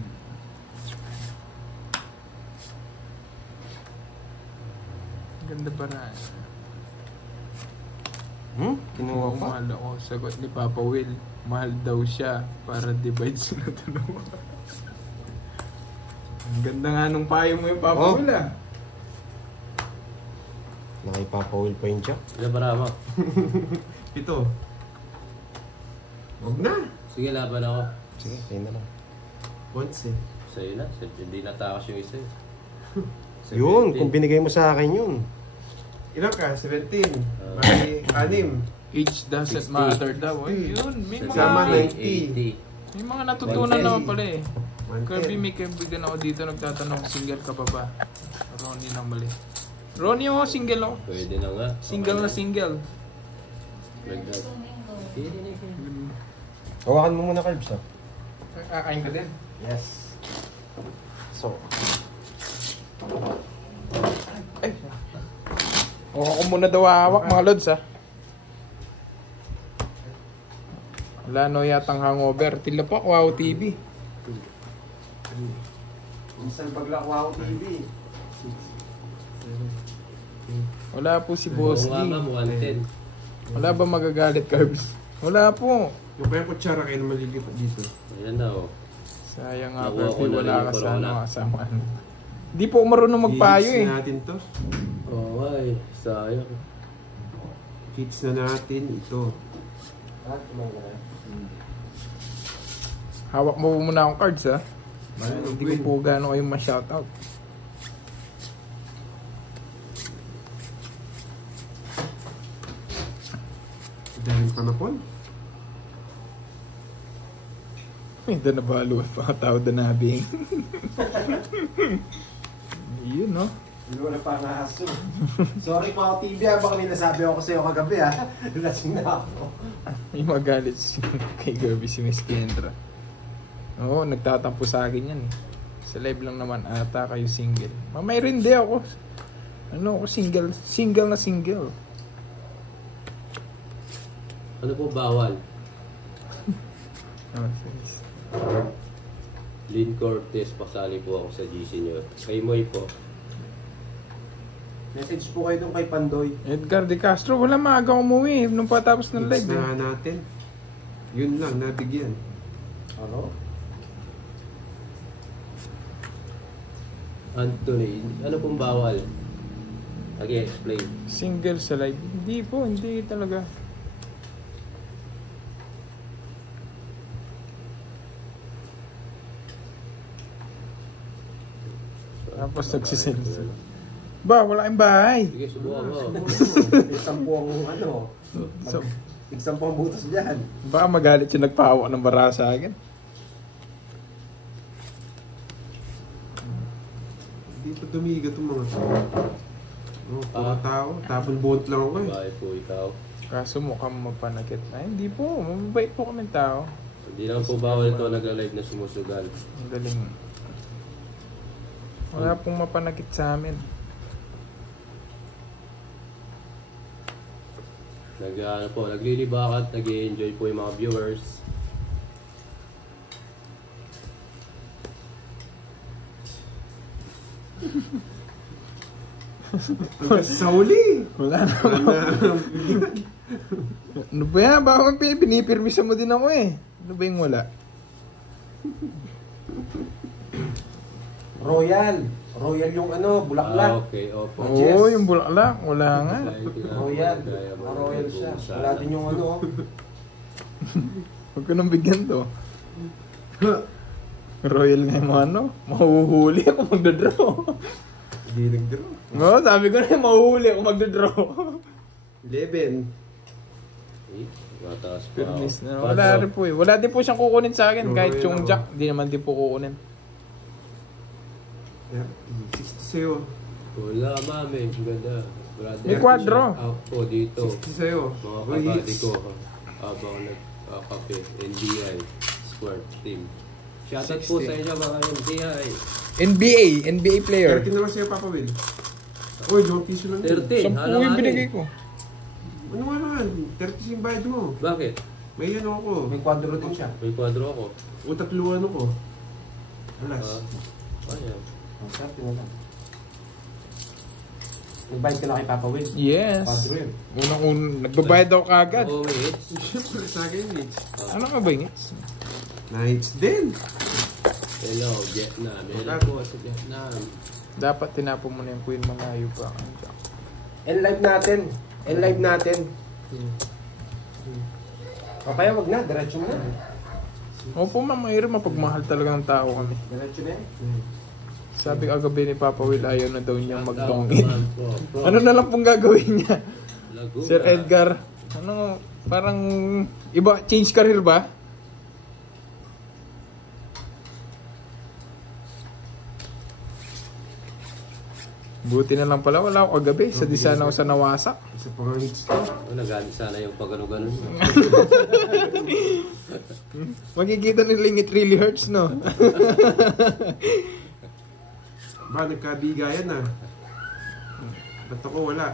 Ganda pa na. Kinuha Oo, pa? mahal ako. Sagot ni Papa Will, mahal daw siya para divide sa dalawa. Ang ganda nga nung payo mo yung Papa Oh. Will ah. Nakay Papa Will pa yung jack. Ilan para mo? 7. Huwag na. Sige, laban ako. Sige, kayo na lang. Once eh. Sa'yo na. Hindi natakas yung isa. Yun, kung binigay mo sa akin yun. Ilan ka? 17. May 6. Age doesn't 60. matter daw. Ay, yun, may Sama mga, 90. may mga natutunan 110. naman pala eh. 110. Kirby, may kaibigan ako dito nagtatanong, single ka pa ba? Ronnie nang mali. Ronnie mo, single ako. Pwede na nga. Single na single. Nagdag. Hawakan mo muna, Carbs, ha? Kakain ka din. Yes. So, O ako muna daw hawak mga lods ha. Wala no yatang hangover. Tila pa, Wow TV. isang paglakwa ko TV. Wala po si Boss Oo nga, D. ma'am, 110. Wala ba magagalit, Carbs? Wala po. Yung kaya kutsara kayo na malilipat dito. Ayan na, oh. Sayang nga, Nakuha ko Kirby. na Wala rin ka yung sana corona. kasama. Di po marunong magpayo Kids eh. na natin to. Oo, ay. Sayang. Kids na natin ito. Hawak mo po muna akong cards ha. Ano, Hindi ko po gano'n kayong ma-shoutout. Dahil panapon. May danabalo at mga tao danabing. Yun, no? Wala pa nga aso. Sorry po ako TV baka may nasabi ako sa'yo kagabi Lasing na ako. May magalit kay Gabi si Miss Kendra. Oo, nagtatampo sa akin yan eh. Sa live lang naman ata kayo single. Mamay rin di ako. Ano ako single? Single na single. Ano po bawal? Oh, sige. Lynn Cortez, pasali po ako sa GC nyo. Kay Moy po. Message po kayo doon kay Pandoy. Edgar De Castro, wala maaga umuwi nung patapos ng live. Na natin. Yun lang, nabigyan. Ano? Anthony, ano pong bawal? Explain. Single sa live. Hindi po, hindi talaga. Tapos nagsisense. Ba, wala kang bahay. Sige, subukan mo. Sampu ang ano. So, Sampu ang butas dyan. baka magalit yung nagpahawa ng bara sa akin. Hindi pa tumiga itong mga tao. Mga tao. Tapon buhot lang ako Bahay po ikaw. Kaso mukhang mapanakit. Ay, hindi po. Mababait po kami tao. Hindi lang po bawal ito nagla-live na sumusugal. Ang galing. Wala pong mapanakit sa amin. Naglilibakat, nag-i-enjoy po yung mga viewers. Hanggang sa huli. Wala na. Ano ba yan? Baka pinipirmisa mo din ako eh. Ano ba yung wala? Royal yung ano, bulaklak. Okay, opo. Oo, Yes. yung bulaklak. Wala nga. Royal siya. Wala din yung ano. Huwag ko nang bigyan to. Royal nga yung ano. Mahuhuli ako magdodraw. Hindi nag-draw. Oo, sabi ko na mahuhuli ako magdodraw. 11. Mataas pa. Permis na. Wala rin po eh. Wala din po siyang kukunin sa akin. Kahit yung jack, di naman din po kukunin. Yeah. 60 sa'yo. Wala, mami. Ganda. May quadro. Ako dito. 60 sa'yo. Mga kapatid ko. Habang nagkape. NBI. Squirt Team. Shoutout po sa inyo mga NBI. NBA player. 30 naman sa'yo, Papa Will. Uy, 2 piso lang. 30. 10 yung binigay ko. Ano nga naman? 30 yung bayad mo. Bakit? May ano ako. May quadro din siya. May quadro ako. O tatluan ako. Alas. Ayan. Ang sarap yun lang. Nagbayad ka na kay Papa Will. Yes. Quadro yun. Unang nagbabayad ako kagad. Oo, wait. Siyempre sa akin, Mitch. Ano nga ba yung hits? Nights din. Hello, Vietnam. Hello po sa Vietnam. Dapat tinapo mo na yung queen malayo pa. Enlive natin. Enlive natin. Papaya, wag na. Diretso mo na. Opo ma'am, mayroon mapagmahal talaga ng tao kami. Diretso na yan. Sabi kagabi ni Papa Will, ayaw na daw niya mag-dong-in. Ano na lang pong gagawin niya? Sir Edgar, ano, parang iba, change career ba? Buti na lang pala, wala ako kagabi. Sa di sana ako sa nawasak. Isa pa nga hits to. Nagalit sana yung pag ano-ganon. Makikita nila it really hurts, no? Ba, nagkabigayan na. Ba't ako wala?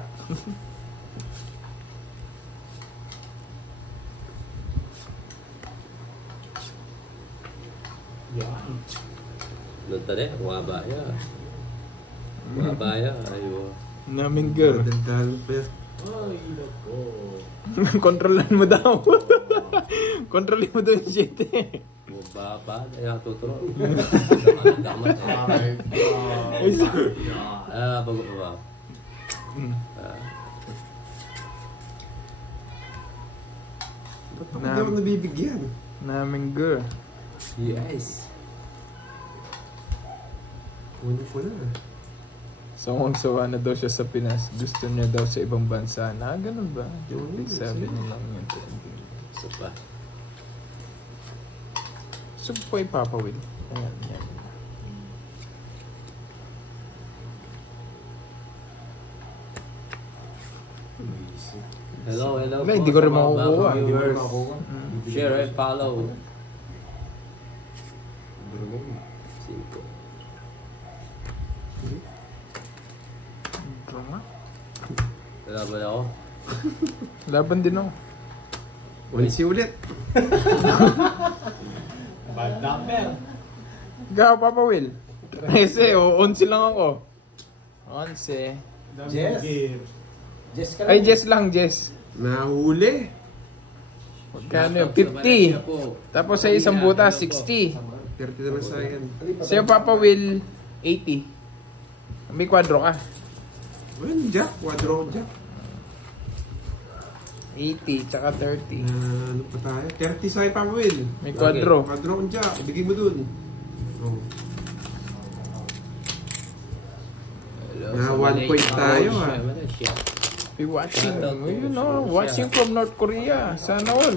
Nantade, wabaya. Wabaya, ayo. Naming girl. Dandahan pa yan. Ay, nako. Kontrolan mo daw. Kontrolin mo daw yung shit eh. Baba, kaya tuturo. Damat bago ba? Ba't ako hindi ako nabibigyan? Naming girl. Yes. Kunin ko na. Sawang-sawa na daw siya sa Pinas. Gusto niya daw sa ibang bansa. Na, ganun ba? Sabi niya lang yun. Isa pa. So po ay Papa Will. Ayan, yan. Hello, hello. Wala, hindi ko rin sa mga makukuha. bagong Hindi mo viewers. makukuha. Share and follow. Durugong. 5. Drama. Laban ako. Laban din ako. Onsi ulit. Bad number. Ikaw, Papa Will. 13 o 11 lang ako. 11. Jess. Jess ka lang. Ay, Jess lang, Jess. Nahuli. Magkano yun? Sa Valencia 50. po. Tapos sa isang buta, 60. 30 na lang sa akin. Sa'yo, Papa Will, 80. May kwadro ka. Well, Jack. Quadro Jack. 80, tsaka 30. Ano pa tayo? 30 sa akin, Papa Will. May kwadro. Quadro Jack. Ibigay mo dun. Oh. Hello, Na sa 1 point Malaysia. tayo, Malaysia, ah. Malaysia. Be watching, Shoutout to you know, Russia. watching from North Korea. Sana all.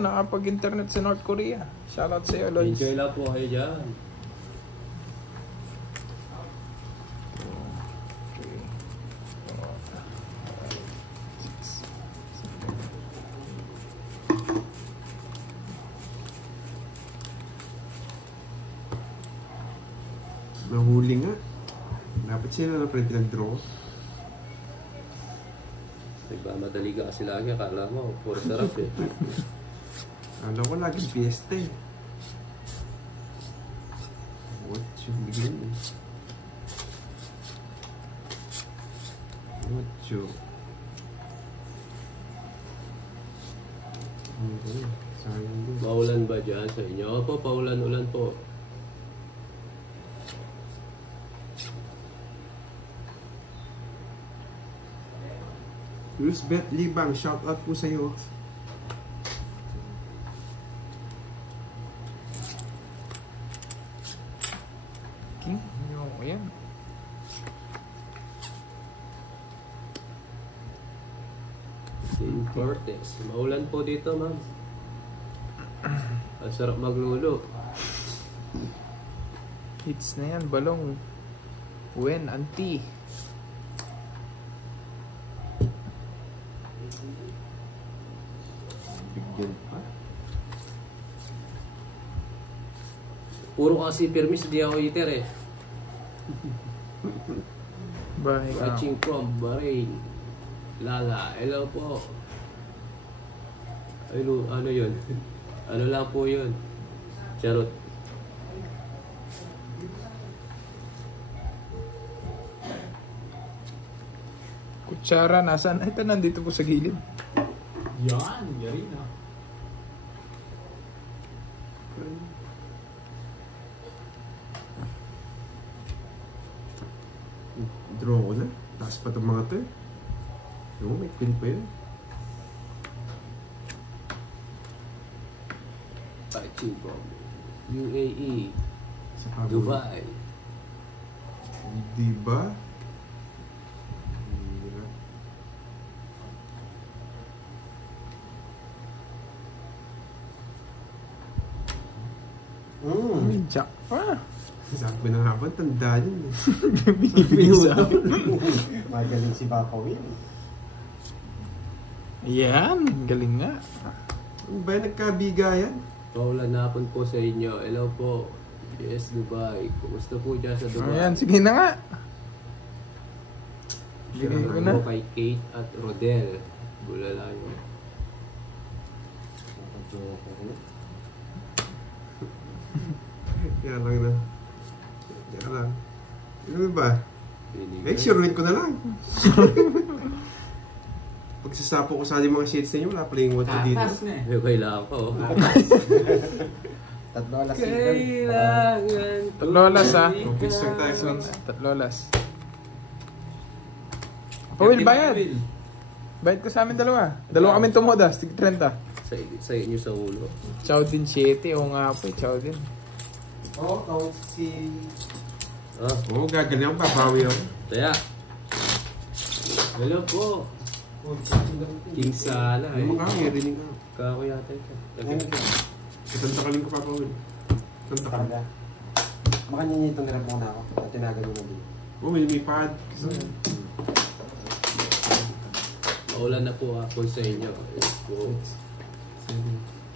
Nakapag-internet sa North Korea. Shoutout sa iyo, Lois. Enjoy lang po kayo dyan. Nahuli nga. Dapat sila na pala pinag-draw. Nagmamadali ka kasi lagi. Akala mo, puro sarap eh. Alam ko laging fiesta eh. What you bigyan eh. What you. Okay, sayang din. Maulan ba dyan sa inyo? Opo, paulan-ulan po. Luzbeth Libang, shout out po sa iyo. King? Ayan. St. Cortez. Maulan po dito, ma'am. Ang sarap maglulo. Hits na yan, balong. When, auntie. Bigyan pa. Puro kasi permis, di ako iter eh. Bahay ka. Watching from Bahrain. Lala, hello po. Ano yun? Ano lang po yun? Charot. Kutsara, nasaan? Ito, nandito po sa gilid. Yan, yari na. Draw ko na. Taas pa itong mga to eh. Oo, may queen pa yun. Watching from UAE. Sa pagod. Dubai. Diba? May jack pa. Sabi na habang tanda yun eh. Bisa. Magaling si Papa Will. Ayan, galing nga. Ano ba yung nagkabigayan? Paulan na hapon po sa inyo. Hello po. Yes, Dubai. Kumusta po dyan sa Dubai? Ayan, sige na nga. Bigay ko na. Hello kay Kate at Rodel. Bulala nyo. Kaya lang na. Kaya lang. Ano ba? Eh, sure ko na lang. Pagsasapo ko sa mga shades ninyo, wala pala yung what to dito. Tatas na eh. May kailangan pa oh. Tatlo alas Kailangan. Tatlo alas ha. Fix lang tayo. So, tatlo alas. Pawil, bayad. Bayad ko sa amin dalawa. Dalawa kami tumudas. Tig 30. Sa inyo sa ulo. Chow din 7. Oo nga po. Chow din. Oo, si Ah, Oo, gagaling ako, babawi ako. kaya. Hello po. King Sala eh. Ano ka, ngirinig ka. Kako yata ito. Katanta ka lang ko, Papa Will. Katanta ka. Talaga. Makanyinito nila muna ako. At tinagal mo na din. Oo, may pad. Maulan na po ako sa inyo. Po.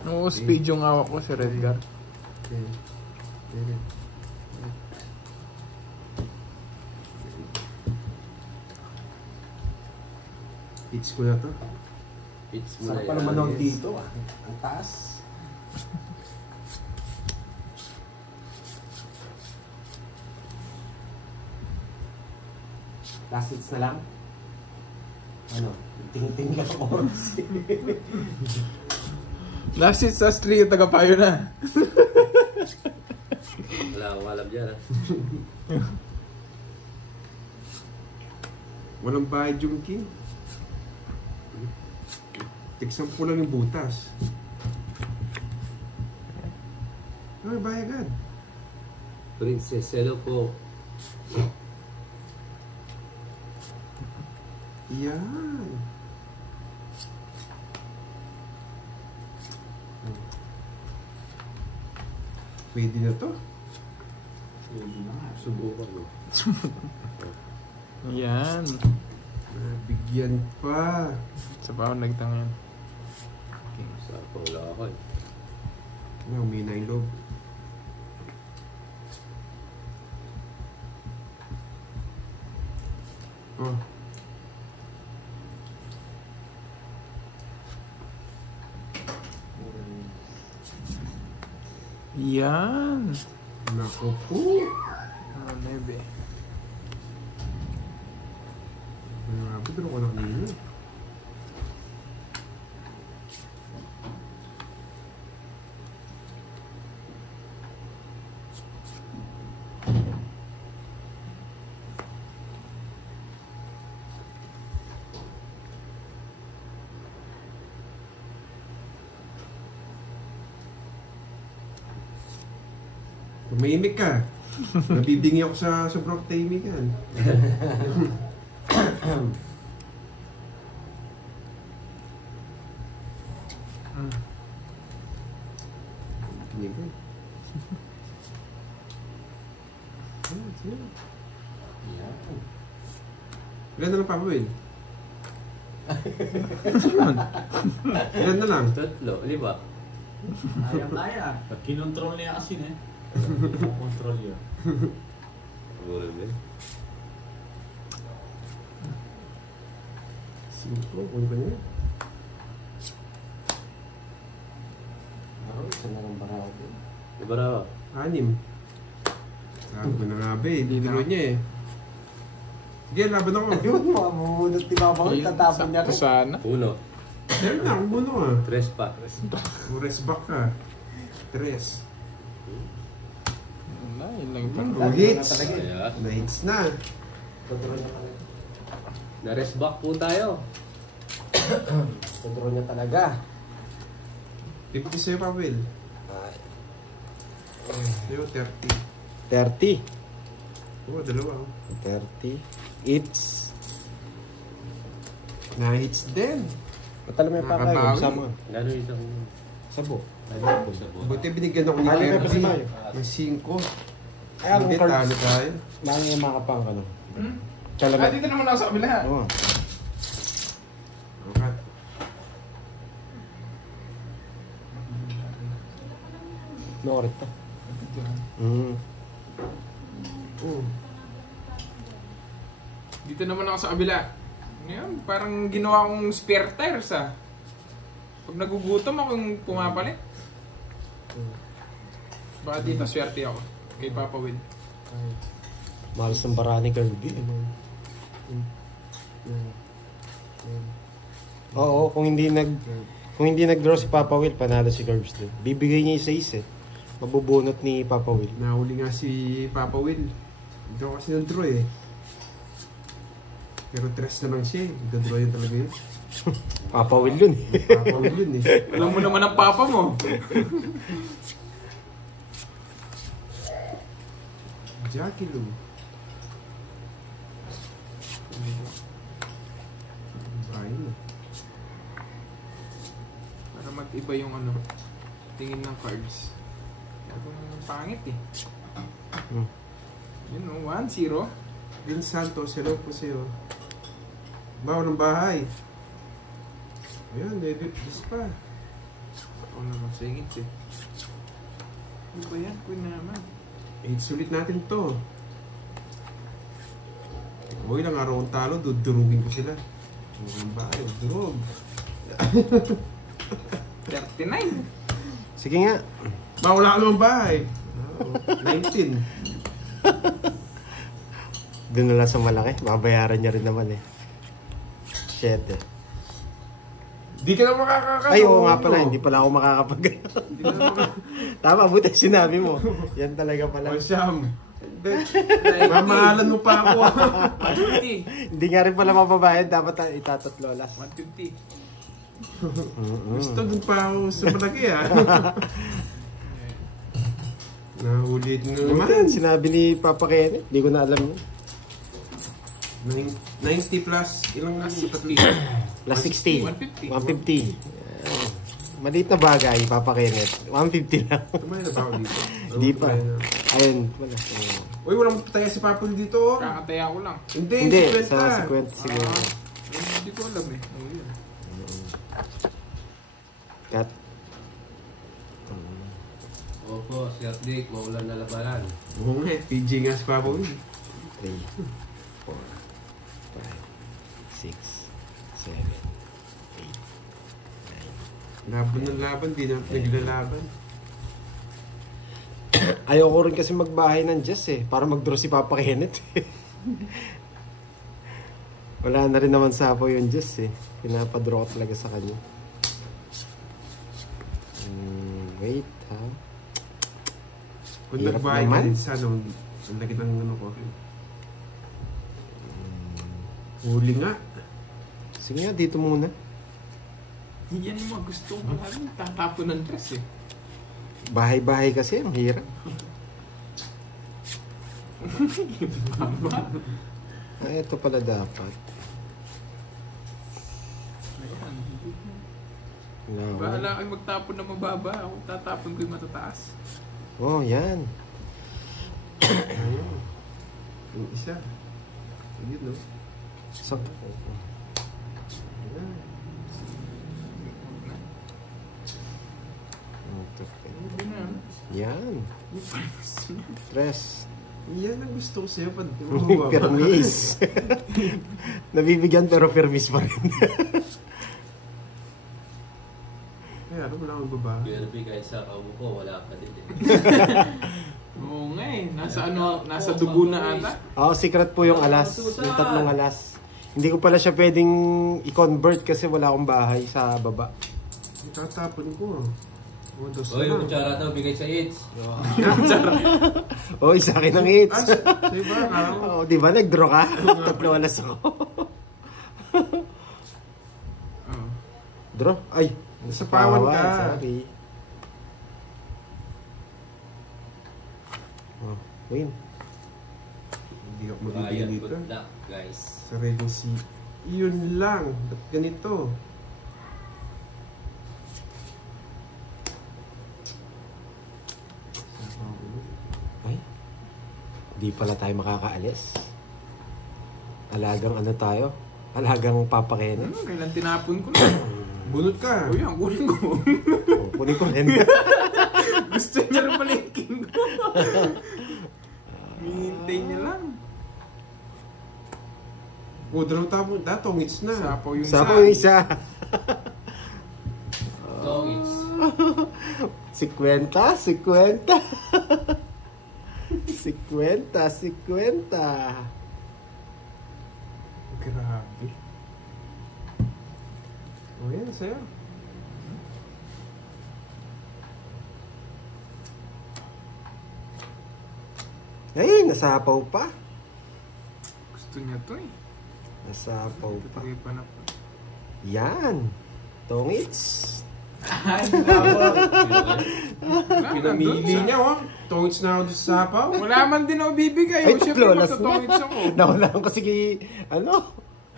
Oo, speed yung hawak ko si Redgar. Hits ko na to. It's mo Sarap na pa yan, naman ako yes. dito ah. Ang taas. Last hits na lang. Ano? Tingin-tingin ka sa oras. Last hit sa street, tagapayo na. Wala akong alam dyan ha. Walang bayad yung king. Tig-10 lang yung butas. Ay, bayad agad. Princess, hello po. Yan. Pwede na to. Subukan mo. Yan. Bigyan pa. Sa pa ako nagtangin. Sa wala ako eh. Umina yung loob. Oh. Yan. Naku po. Oh, maybe. Grabe, pero ko na kanina. Tumahimik ka. Nabibingi ako sa sobrang tahimikan. Tingin ka. Ilan na lang, Papa Will? Ilan na lang? Tatlo, di ba? Kaya. Kinontrol niya kasi eh. Control yun. Siguro din. 5, kunin ko niya. Isa na lang para ako. Di ba raw? 6. Sabi ko na nga ba eh, didiro niya eh. Sige, laban ako. Ayun, mamumulot ni Papa Will, tatapon niya Sakto rin. sana. Uno. Dahil na, kung buno ah. Tres pa. Rest back ka. 3. Wala, yun lang pa. Oh, hits. Kaya, Na hits na. Control niya talaga. na-rest back po tayo. Control niya talaga. 50 sa'yo, Papa Will. Ay. Sa'yo, 30. 30. Oo, dalawa. 30. It's. Na-hits din. Patalo mo yung Papa Will. Nakabawi. Sama. Gano'n isang... Sabo. Ano po sa buwan? Buti binigyan ako ni Ano pa si 30. Mayo? May 5. Ay, ang Hindi, cards. talo tayo. Lagi yung makapang ka no. Hmm? Chalamet. Dito naman ako sa kabila. Oo. Okay. No, correct to. Dito naman ako sa kabila. Ngayon, parang ginawa kong spare tires ah. Pag nagugutom akong pumapalit. Baka dito swerte ako. Kay Papa Will. Malas ng barani Kirby. Oo, kung hindi nag-draw si Papa Will, panalo si Curbs din. Bibigay niya isa-isa eh. Mabubunot ni Papa Will. Nahuli nga si Papa Will. Ito kasi ng draw eh. Pero 3 na lang siya eh. Nagda-draw yun talaga yun. Papa Will yun eh. Papa Will yun eh. Alam mo naman ang papa mo. Jackie Lou. Ayun. Para mag-iba yung ano, tingin ng cards. Ang pangit eh. Yun o, 1-0. Din Santos, hello po sa'yo. Bawal ng bahay. Ayan, dis pa. Ako naman, singit eh. Ano ba yan? Queen na naman. Sulit natin to. Huwag lang araw ang talo, dudurugin ko sila. Bawal ng bahay, durug. 39. Sige nga. Bawala ka naman bahay. 19. Doon na lang sa malaki. Mabayaran niya rin naman eh. Shit eh. Di ka na makakakano. Ay, oo nga pala. Hindi pala ako makakapag... Tama, buti sinabi mo. Yan talaga pala. O Siyam. Mamahalan mo pa ako. 150. Hindi nga rin pala mapabayad. Dapat itatatlo alas. 150. Gusto dun pa ako sa malaki ah. Nahulit na naman. Naman, sinabi ni Papa Kenneth. Hindi ko na alam yun. 90 plus. Ilang na 60. Plus 60. 150. 150. Maliit na bagay, Papa Kenneth. 150 lang. Kumain na ba ako dito? Hindi pa. Ayun, wala. Uy, walang pataya si Papa dito oh. Kakataya ko lang. Hindi, sa 50 siguro. Hindi ko alam eh. Oh, yun. Cut. Opo, Sir Dick, maulan na labanan. Oo nga, PG nga si Papa Will. 3, 4, 5, 6, 7, 8, 9. Laban ng laban, di na naglalaban. Ayoko rin kasi magbahay ng Jess eh. Para mag-draw si Papa Kenneth eh. Wala na rin naman sapo yung Jess eh. Pinapadraw ko talaga sa kanya. Wait ha. Kung Hirap nagbahay ka naman. din sana, ang laki ng ano ko. Huli nga. Sige nga, dito muna. Yan yung mga gusto ko. Tatapon ng dress eh. Bahay-bahay kasi, ang hirap. Ito pala dapat. Ayan. Bahala kang magtapon na mababa. Ako tatapon ko yung matataas. Oh, yan. Ayun. Yung isa. Yun no. So, yan. Stress. Yan ang gusto ko sa'yo. Permis. Nabibigyan pero permis pa rin. Kaya ano, wala akong babae. Pero bigay sa kamu ko, wala ka din eh. Oo nga eh. Nasa dugo na ata. Secret po yung alas. Yung tatlong alas. Hindi ko pala siya pwedeng i-convert kasi wala akong bahay sa baba. Itatapon ko. O, yung kutsara daw, bigay sa AIDS. Oy, sa akin ang hits. Sa'yo ba? Akala ko. Di ba nag-draw ka? Tatlong alas ako. Draw? Ay. Sa pawan ka. Sorry. Win. Hindi ako magiging dito. Good luck, guys. Sa Rebel C. Yun lang. Ba't ganito? Ay. Di pala tayo makakaalis. Alagang ano tayo? Alagang Papa Kenneth. Kailan tinapon ko na. Bunot ka. Uy, ang kunin ko. Kunin ko rin. Gusto niya rin pala yung king ko. Hinihintay niya lang. Dalawang tapon. Tongits na. Sapaw yung Sapo yung isa. So, it's 50. 50. Grabe. O yan, sa'yo. Ay, nasapaw pa. Gusto niya to eh. Nasapaw pa. Tutugay pa na. Yan. Tongits. Ay, labot. Pinamili niya, oh. Tongits na ako doon sa sapaw. Wala man din ako bibigay. Ay, Siyempre, tatlo, last na. matutungits ako. Nawalaan ko sige, ano?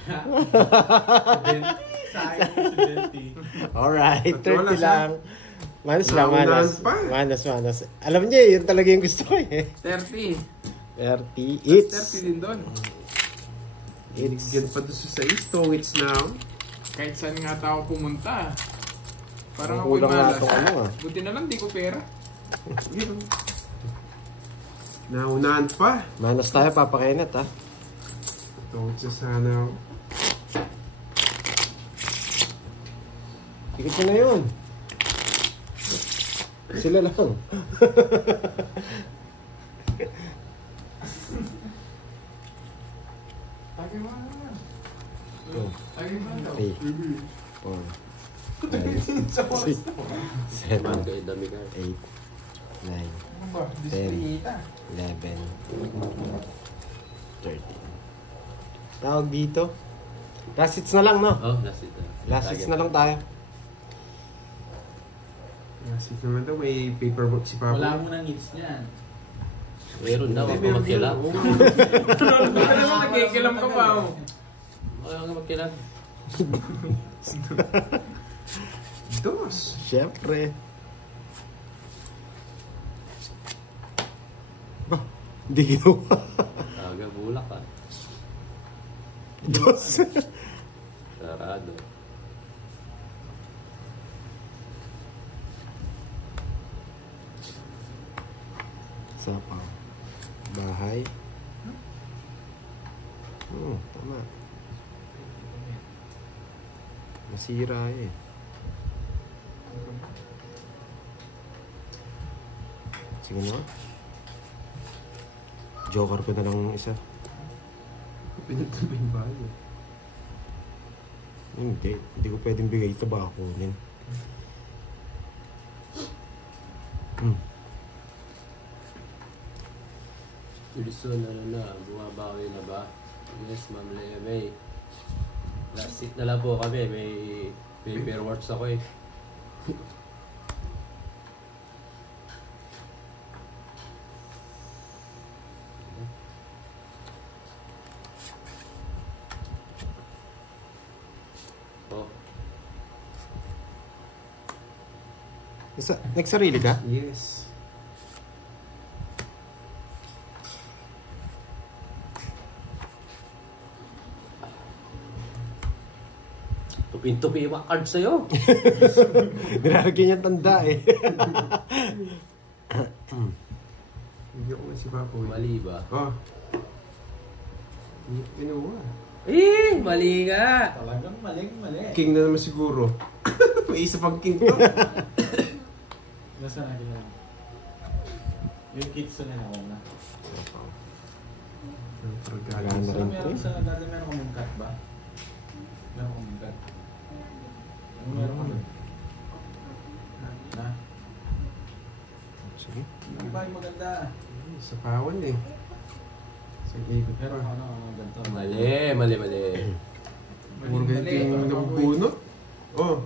70. Sayang 70. Alright, Tatlo, 30 lang. Manas lang, Naunahan manas. pa. Manas. Alam niya, yun talaga yung gusto ko eh. 30. 30, 30 it's. din doon. Bigyan pa doon sa 6. Tongits na ako. Kahit saan nga tao pumunta. Parang Ang ako'y kulang nga malas. itong ano, ah. Buti na lang, di ko pera. Naunahan pa. Manas tayo, Papa Kenneth, ha? Tongits na sana ako. Ikot ko na yun. Sila lang. Lagi mo na. Oh. Lagi mo na. 3, 4, 5, 6, 7, 8, 9, Bagay, dami ka. Ano ba? Display 11, 13. Tawag dito. Last hits na lang, no? Oh, that's it. Last hits na lang tayo. Kasi naman daw, may paperwork si Papa. Wala mo nang hits niyan. Meron daw, Hindi, ako meron magkilap. yun. Buti na lang, nagkikilam ka pa. Oh. Wala ka magkilap. Dos. Siyempre. Bah, hindi ginawa. Aga, bulak ka. Dos. Sarado. Sapaw. Bahay. Tama. Masira eh. Sige na. Joker ko na lang isa. Pinagtabing ba yun? Hindi ko pwedeng bigay ito, baka kunin. Wilson, ano na, bumabawi na ba? Yes, Ma'am Lea May. Last seat na lang po kami, may paperworks ako eh. Oh, Nagsarili ka? Yes. tupin-tupi yung mga cards sa'yo. Nilalagyan niya tanda eh. Hindi ako si Papa. Mali ba? Oh. Hindi ko ginawa. Eh, mali nga. Talagang mali. King na naman siguro. May isa pang king to. Nasa na lang. Yung kids na ako na. Wala na rin po eh. Dati meron kong cut ba? Meron kong cut. Meron kong na. Sige. Ang bahay maganda. Sa pawan eh. Sa ikot Pero pa. ano, ganito. Mali. Puro ganito yung nabubunot. Oh.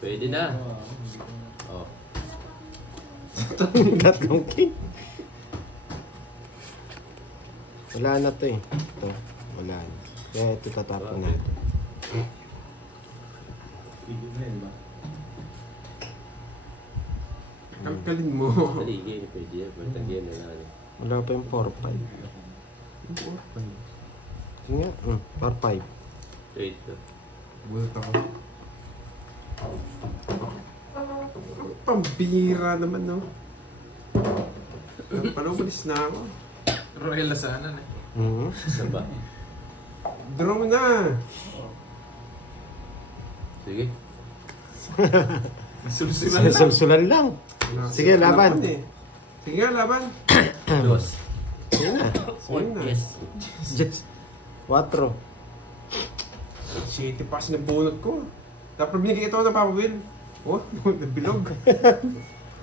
Pwede na. Oh. Tatlong king. Wala na to eh. Ito, wala na. Kaya ito tatapon natin. Ibig na yun ba? Kalkalin mo. Mali, game pwede yan. Pwede na lang. Wala pa yung 4-5. Sige nga, 4-5. Wait ka. Bulot ako. Pambira naman, no? Panubulis na ako. Royal Lasanan eh. Isa ba? Draw na! Sige. Masulsulan lang. Sulsulan lang. Sige, laban. Eh. Sige nga, laban. Dos. Sige na. Sige na. Yes. Just 4. Shitty pass na bunot ko. Dapat binigay ito ng Papa Will. Oh, nabilog.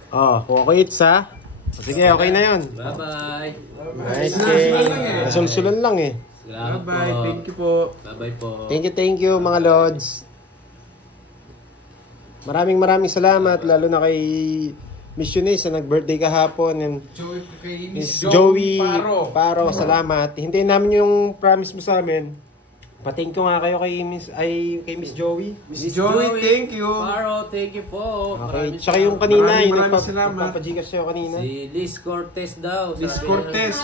Okay, it's ha. Sige, okay na yun. Bye-bye. Nice game. Nasulsulan lang eh. Salamat Bye-bye. po. Thank you po. Bye-bye po. Thank you mga lords. Maraming salamat, lalo na kay Miss Eunice na nag-birthday kahapon. And Kay Miss Joey Paro, salamat. Hintayin namin yung promise mo sa amin. Pating ko nga kayo kay Miss Joey. Miss Joey, thank you. Paro, thank you po. Okay. Maraming Tsaka yung kanina, maraming salamat. nagpapajigas siya kanina. Si Liz Cortez daw. Liz Sabi Cortez.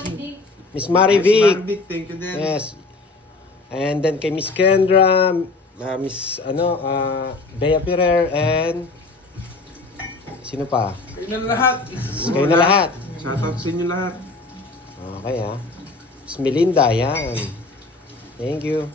Miss Marivic. Thank you din. Yes. And then kay Miss Kendra, Miss Bea Pirer, and sino pa? Kayo na lahat. Kayo na lahat. Shoutout sa inyo lahat. Okay Miss Melinda, yan. Thank you.